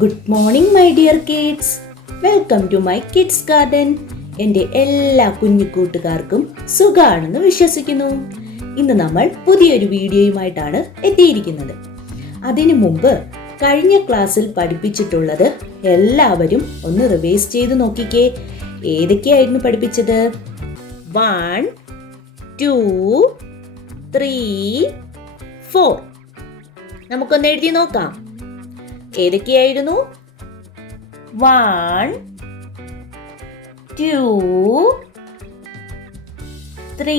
Good morning my dear kids. Welcome to my kids garden. എൻ്റെ എല്ലാ കുഞ്ഞു കൂട്ടുകാർക്കും സുഖാണെന്ന് വിശ്വസിക്കുന്നു. ഇന്ന് നമ്മൾ പുതിയൊരു വീഡിയോയുമായിട്ടാണ് എത്തിയിരിക്കുന്നത്. അതിനു മുമ്പ് കഴിഞ്ഞ ക്ലാസ്സിൽ പഠിപ്പിച്ചിട്ടുള്ളത് എല്ലാവരും ഒന്ന് റിവൈസ് ചെയ്ത് നോക്കിക്കേ. ഏതൊക്കെയായിരുന്നു പഠിപ്പിച്ചത്? 1, 2, 3, 4. നമുക്കൊന്ന് എഴുതി നോക്കാം. ഏതൊക്കെയായിരുന്നു? 1, 2, 3,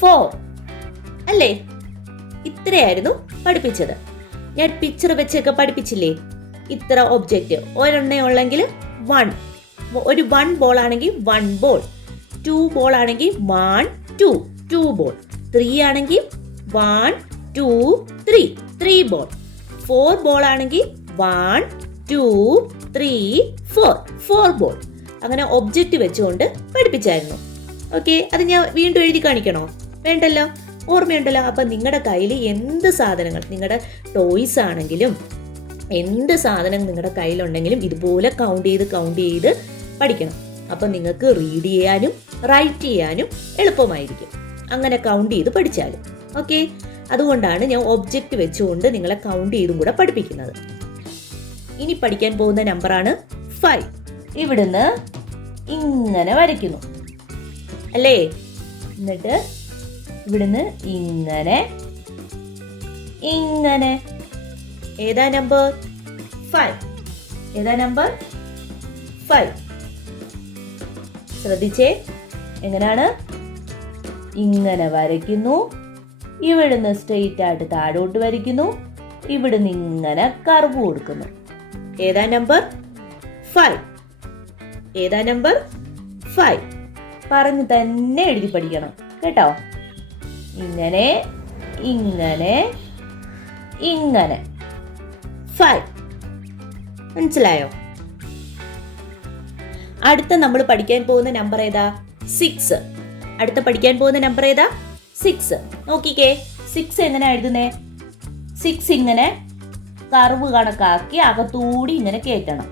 4 അല്ലേ? ഇത്രയായിരുന്നു പഠിപ്പിച്ചത്. ഞാൻ പിക്ചർ വെച്ചൊക്കെ പഠിപ്പിച്ചില്ലേ? ഇത്ര ഒബ്ജക്റ്റ് ഒരെണ്ണേ ഉള്ളെങ്കിൽ 1, ഒരു 1 ബോൾ ആണെങ്കിൽ 1 ബോൾ, 2 ബോൾ ആണെങ്കിൽ 1, 2 ബോൾ, 3 ആണെങ്കിൽ 1, 2, 3 ബോൾ, 4 ബോൾ ആണെങ്കിൽ 1, 2, 3, 4 ബോൾ. അങ്ങനെ ഒബ്ജക്റ്റ് വെച്ചുകൊണ്ട് പഠിപ്പിച്ചായിരുന്നു. ഓക്കെ, അത് ഞാൻ വീണ്ടും എഴുതി കാണിക്കണോ? വേണ്ടല്ലോ, ഓർമ്മയുണ്ടല്ലോ. അപ്പം നിങ്ങളുടെ കയ്യിൽ എന്ത് സാധനങ്ങൾ, നിങ്ങളുടെ ടോയ്സ് ആണെങ്കിലും എന്ത് സാധനം നിങ്ങളുടെ കയ്യിലുണ്ടെങ്കിലും ഇതുപോലെ കൗണ്ട് ചെയ്ത് പഠിക്കണം. അപ്പം നിങ്ങൾക്ക് റീഡ് ചെയ്യാനും റൈറ്റ് ചെയ്യാനും എളുപ്പമായിരിക്കും, അങ്ങനെ കൗണ്ട് ചെയ്ത് പഠിച്ചാലും. ഓക്കെ, അതുകൊണ്ടാണ് ഞാൻ ഒബ്ജക്റ്റ് വെച്ചുകൊണ്ട് നിങ്ങളെ കൗണ്ട് ചെയ്തും കൂടെ പഠിപ്പിക്കുന്നത്. ഇനി പഠിക്കാൻ പോകുന്ന നമ്പറാണ് 5. ഇവിടുന്ന് ഇങ്ങനെ വരയ്ക്കുന്നു അല്ലേ? എന്നിട്ട് ഇവിടുന്ന് ഇങ്ങനെ ഏതാ നമ്പർ? 5. ഏതാ നമ്പർ? 5. ശ്രദ്ധിച്ചേ, എങ്ങനെയാണ്? ഇങ്ങനെ വരയ്ക്കുന്നു, ഇവിടുന്ന് സ്ട്രെയിറ്റ് ആയിട്ട് താഴോട്ട് വരയ്ക്കുന്നു, ഇവിടുന്ന് ഇങ്ങനെ കർവ് കൊടുക്കുന്നു. ഏതാ നമ്പർ? 5. ഏതാ നമ്പർ? 5. പറഞ്ഞ് തന്നെ എഴുതി പഠിക്കണം കേട്ടോ. ഇങ്ങനെ 5. മനസ്സിലായോ? അടുത്ത നമ്മൾ പഠിക്കാൻ പോകുന്ന നമ്പർ ഏതാ? 6. അടുത്ത പഠിക്കാൻ പോകുന്ന നമ്പർ ഏതാ? 6. നോക്കിക്കേ, 6 എങ്ങനെ എഴുതുന്നേ? 6 ഇങ്ങനെ കർവ് കണക്കാക്കി അകത്തൂടി ഇങ്ങനെ കയറ്റണം.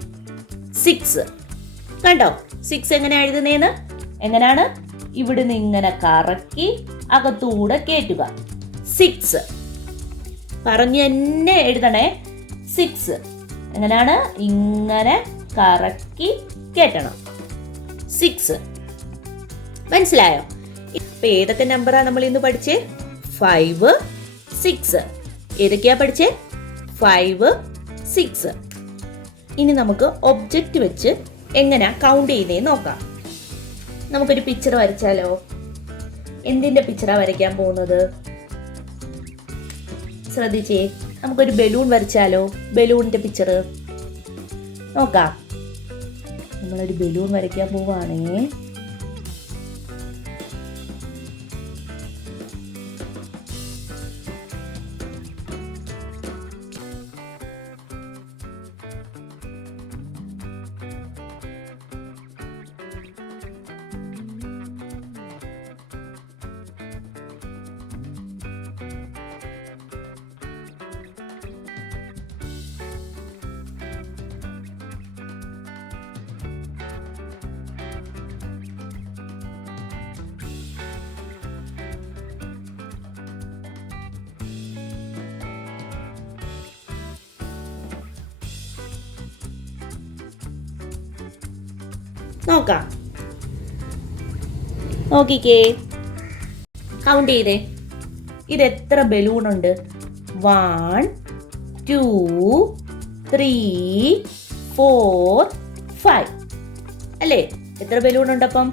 6 കണ്ടോ? 6 എങ്ങനെ എഴുതുന്നേന്ന്? എങ്ങനെയാണ്? ഇവിടുന്ന് ഇങ്ങനെ കറക്കി അകത്തൂടെ കയറ്റുക. 6 പറഞ്ഞു തന്നെ എഴുതണേ. 6 എങ്ങനെയാണ്? ഇങ്ങനെ കറക്കി കയറ്റണം. 6. മനസ്സിലായോ? ഇപ്പൊ ഏതൊക്കെ നമ്പറാ നമ്മൾ ഇന്ന് പഠിച്ചേ? 5, 6. ഏതൊക്കെയാ പഠിച്ചേ? 5, 6. ഇനി നമുക്ക് ഒബ്ജക്റ്റ് വെച്ച് എങ്ങനെയാ കൗണ്ട് ചെയ്യുന്നതെന്ന് നോക്കാം. നമുക്കൊരു പിക്ചർ വരച്ചാലോ? എന്തിന്റെ പിക്ചറാ വരയ്ക്കാൻ പോകുന്നത്? ശ്രദ്ധിച്ചേ, നമുക്കൊരു ബലൂൺ വരച്ചാലോ? ബലൂണിന്റെ പിക്ചർ നോക്കാം. നമ്മളൊരു ബലൂൺ വരയ്ക്കാൻ പോവാണേ. നോക്കാം, നോക്കിക്കേ, കൗണ്ട് ചെയ്തേ. ഇത് എത്ര ബലൂൺ ഉണ്ട്? 1, 2, 3, 4, 5 അല്ലേ? എത്ര ബലൂൺ ഉണ്ട് അപ്പം?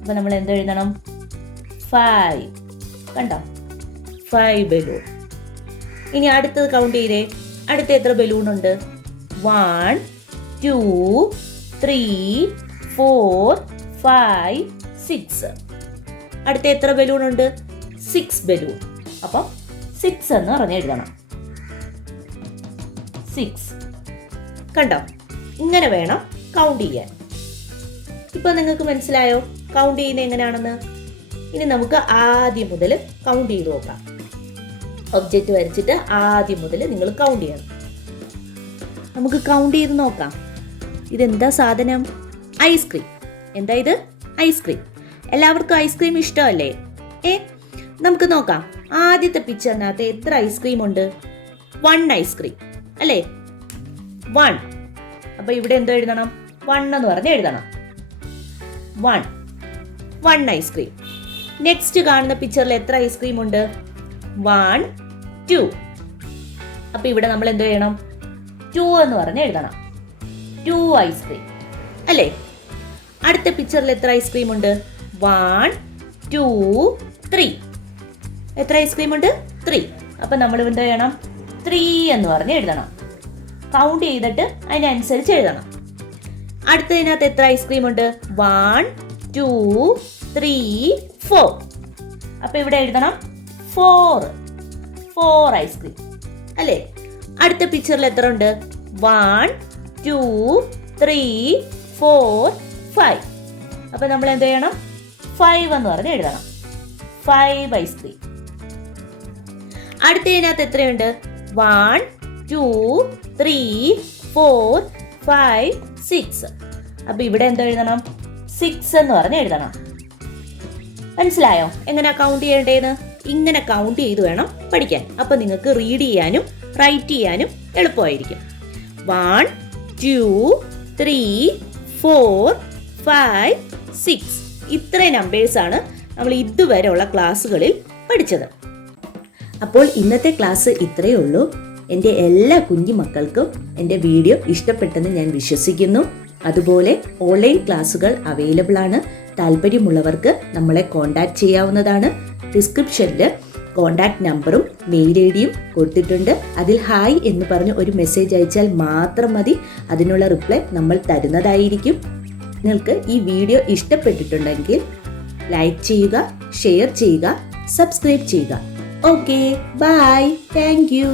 അപ്പൊ നമ്മൾ എന്ത് എഴുതണം? 5. കണ്ടോ? 5 ബലൂൺ. ഇനി അടുത്തത് കൗണ്ട് ചെയ്തേ. അടുത്ത എത്ര ബലൂൺ ഉണ്ട്? 1, 2, 3, 4, 5, 6. അടുത്ത എത്ര ബലൂൺ ഉണ്ട്? 6 ബലൂൺ. അപ്പം 6 എന്ന് പറഞ്ഞ് എഴുതണം. 6. കണ്ടോ? ഇങ്ങനെ വേണം കൗണ്ട് ചെയ്യാൻ. ഇപ്പൊ നിങ്ങൾക്ക് മനസ്സിലായോ കൗണ്ട് ചെയ്യുന്നത് എങ്ങനെയാണെന്ന്? ഇനി നമുക്ക് ആദ്യം മുതൽ കൗണ്ട് ചെയ്ത് നോക്കാം. ഒബ്ജക്റ്റ് വരച്ചിട്ട് ആദ്യം മുതൽ നിങ്ങൾ കൗണ്ട് ചെയ്യണം. നമുക്ക് കൗണ്ട് ചെയ്ത് നോക്കാം. ഇതെന്താ സാധനം? ഐസ്ക്രീം. എന്താ ഇത്? ഐസ്ക്രീം. എല്ലാവർക്കും ഐസ്ക്രീം ഇഷ്ടമല്ലേ? നമുക്ക് നോക്കാം. ആദ്യത്തെ പിക്ചറിനകത്ത് എത്ര ഐസ്ക്രീം ഉണ്ട്? 1 ഐസ്ക്രീം അല്ലേ? 1. അപ്പൊ ഇവിടെ എന്തോ എഴുതണം? 1 എന്ന് പറഞ്ഞ് എഴുതണം. 1 ഐസ്ക്രീം. നെക്സ്റ്റ് കാണുന്ന പിക്ചറിൽ എത്ര ഐസ്ക്രീം ഉണ്ട്? 1, 2. അപ്പൊ ഇവിടെ നമ്മൾ എന്തോ ചെയ്യണം? 2 എന്ന് പറഞ്ഞ് എഴുതണം. 2 ഐസ്ക്രീം അല്ലേ? അടുത്ത പിക്ചറിൽ എത്ര ഐസ്ക്രീം ഉണ്ട്? 1, 2, 3. എത്ര ഐസ്ക്രീം ഉണ്ട്? 3. അപ്പൊ നമ്മൾ എന്താ ചെയ്യണം? 3 എന്ന് പറഞ്ഞ് എഴുതണം. കൗണ്ട് ചെയ്തിട്ട് അതിനനുസരിച്ച് എഴുതണം. അടുത്തതിനകത്ത് എത്ര ഐസ്ക്രീം ഉണ്ട്? 1, 2, 3, 4. അപ്പൊ ഇവിടെ എഴുതണം 4 ഐസ്ക്രീം അല്ലേ? അടുത്ത പിക്ചറിൽ എത്ര ഉണ്ട്? 1, 2, 3, 4, 5. അപ്പൊ നമ്മൾ എന്ത് ചെയ്യണം? 5 എന്ന് പറഞ്ഞ് എഴുതണം. 5 ഐസ്ക്രീം. അടുത്തതിനകത്ത് എത്രയുണ്ട്? 1, 2, 3, 4, 5, 6. അപ്പൊ ഇവിടെ എന്താ എഴുതണം? 6 എന്ന് പറഞ്ഞ് എഴുതണം. മനസ്സിലായോ എങ്ങനെ കൗണ്ട് ചെയ്യേണ്ടതെന്ന്? ഇങ്ങനെ കൗണ്ട് ചെയ്ത് വേണം പഠിക്കാൻ. അപ്പൊ നിങ്ങൾക്ക് റീഡ് ചെയ്യാനും റൈറ്റ് ചെയ്യാനും എളുപ്പമായിരിക്കും. 1, 2, 3, 4, 5, 6. ഇത്രയും നമ്പേഴ്സാണ് നമ്മൾ ഇതുവരെയുള്ള ക്ലാസ്സുകളിൽ പഠിച്ചത്. അപ്പോൾ ഇന്നത്തെ ക്ലാസ് ഇത്രയേ ഉള്ളൂ. എൻ്റെ എല്ലാ കുഞ്ഞു മക്കൾക്കും എൻ്റെ വീഡിയോ ഇഷ്ടപ്പെട്ടെന്ന് ഞാൻ വിശ്വസിക്കുന്നു. അതുപോലെ ഓൺലൈൻ ക്ലാസ്സുകൾ അവൈലബിൾ ആണ്. താല്പര്യമുള്ളവർക്ക് നമ്മളെ കോൺടാക്ട് ചെയ്യാവുന്നതാണ്. ഡിസ്ക്രിപ്ഷനിൽ കോൺടാക്ട് നമ്പറും മെയിൽ ഐ ഡിയും കൊടുത്തിട്ടുണ്ട്. അതിൽ ഹായ് എന്ന് പറഞ്ഞ് ഒരു മെസ്സേജ് അയച്ചാൽ മാത്രം മതി. അതിനുള്ള റിപ്ലൈ നമ്മൾ തരുന്നതായിരിക്കും. നിങ്ങൾക്ക് ഈ വീഡിയോ ഇഷ്ടപ്പെട്ടിട്ടുണ്ടെങ്കിൽ ലൈക്ക് ചെയ്യുക, ഷെയർ ചെയ്യുക, സബ്സ്ക്രൈബ് ചെയ്യുക. Okay, bye, thank U.